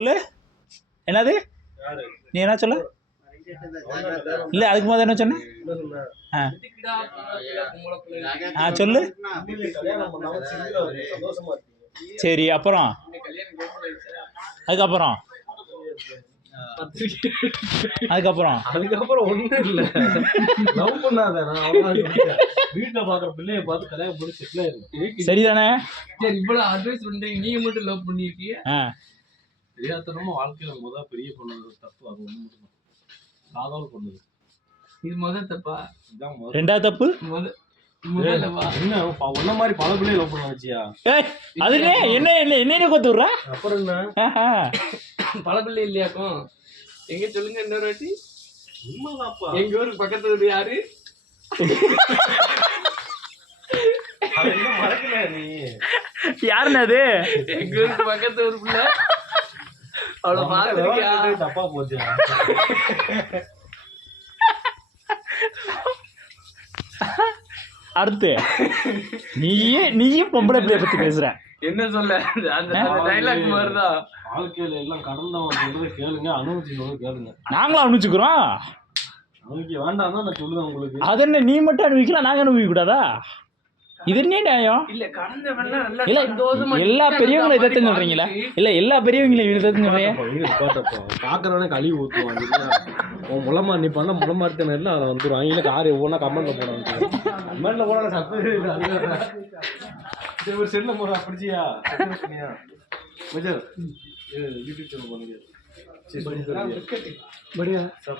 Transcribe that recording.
சொல்லு. என்னது நீ என்ன சொல்ல? இல்லை அதுக்கு முதல்ல என்ன சொன்ன? சொல்லு. சரி அப்புறம் அதுக்கப்புறம் அதுக்கப்புறம் ஒண்ணும் இல்ல. லவ் பண்ணாத வீட்டுல பாக்குற பிள்ளைய பார்த்து கல்யாணம் பண்ணி செட்டில் ஆயிரும். சரிதானே? சரி இவ்வளவு அட்வைஸ் பண்றீங்க, நீங்க மட்டும் லவ் பண்ணிருக்கீங்க. தெரியாதனமா வாழ்க்கையில பெரிய பொண்ணு தப்பு. அது ஒண்ணு மட்டும் காதல் பண்ணுது. இது முதல் தப்பா? ரெண்டாவது தப்பு. என்ன ஒன்ன மாதிரி பல பிள்ளைய லவ் பண்ண வச்சியா? அதுல என்ன என்ன என்ன கொத்து விடுறா? அப்புறம் என்ன பல பிள்ளை இல்லையாக்கும்? எங்க சொல்லுங்க இன்னொரு வாட்டி. உண்மைதான்ப்பா. எங்க ஊருக்கு பக்கத்துல இருந்து யாரு? மறக்கல நீ யாருன்னு? அது எங்க ஊருக்கு பக்கத்து ஒரு பிள்ளை. அவளை பாத்துருக்கியா? தப்பா போச்சு. அடுத்து நீயே பொம்பளை பிள்ளைய பத்தி பேசுற. என்ன சொல்ல? அந்த டைலாக் மாதிரிதான். வாழ்க்கையில எல்லாம் கடந்தவங்க சொல்றதை கேளுங்க, அனுபவிச்சு கேளுங்க. நாங்களும் அனுபவிச்சுக்கிறோம். அனுபவிக்க வேண்டாம் தான் நான் சொல்லுவேன் உங்களுக்கு. அது என்ன நீ மட்டும் அனுபவிக்கலாம், நாங்க அனுபவிக்க கூடாதா? இது என்ன நியாயம்? இல்ல எல்லா பெரியவங்களும் எதிர்த்து சொல்றீங்களா? இல்ல எல்லா பெரியவங்களையும் எதிர்த்து சொல்றீங்க. பாக்குறவனே கழுவி ஊத்துவாங்க. உன் முளமா நீ பண்ண முளமார்த்தன இல்லை அதை வந்துடும். அவங்கள கார் ஒவ்வொன்றா கமெண்ட்ல போடுவாங்க. கமெண்ட்ல போட சத்து ஒரு செல்ல போற அப்படிச்சியா யூடியூப் சேனல் பண்ணுங்க. बढ़िया सब